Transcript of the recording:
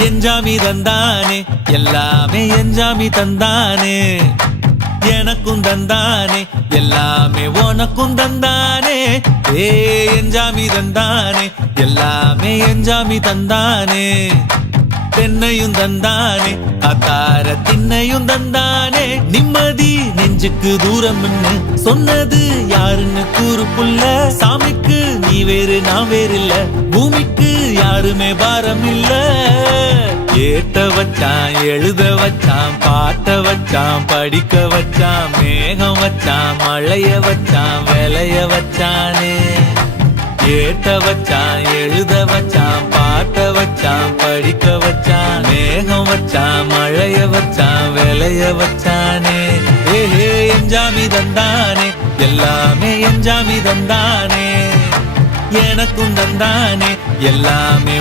எஞ்சாமி தந்தானே எல்லாமே எஞ்சாமி தந்தானே எனக்கும் தந்தானே எல்லாமே உனக்கும் தந்தானே ஏ எஞ்சாமி தந்தானே எல்லாமே எஞ்சாமி தந்தானே தென்னையும் தந்தானே அத்தார திண்ணையும் தந்தானே நிம்மதி நெஞ்சுக்கு தூரம்னு சொன்னது யாருன்னு கூறு புள்ள சாமிக்கு நீ வேறு நான் வேறு இல்ல பூமிக்கு யாருமே பாரம் இல்ல ஏத்த வச்சான் எழுத வச்சான் பாட்ட வச்சான் படிக்க வச்சான் மேகம் வச்சான் மழைய வச்சான் விளைய வச்சானே ஏத்த வச்சான் எழுத வச்சான் பாட்ட வச்சான் படிக்க வச்சான் மேகம் வச்சான் மழைய வச்சான் விளைய வச்சானே ஏஹே எஞ்சாமி தந்தானே எல்லாமே எஞ்சாமி தந்தானே எனக்கும் தந்தானே எல்லாமே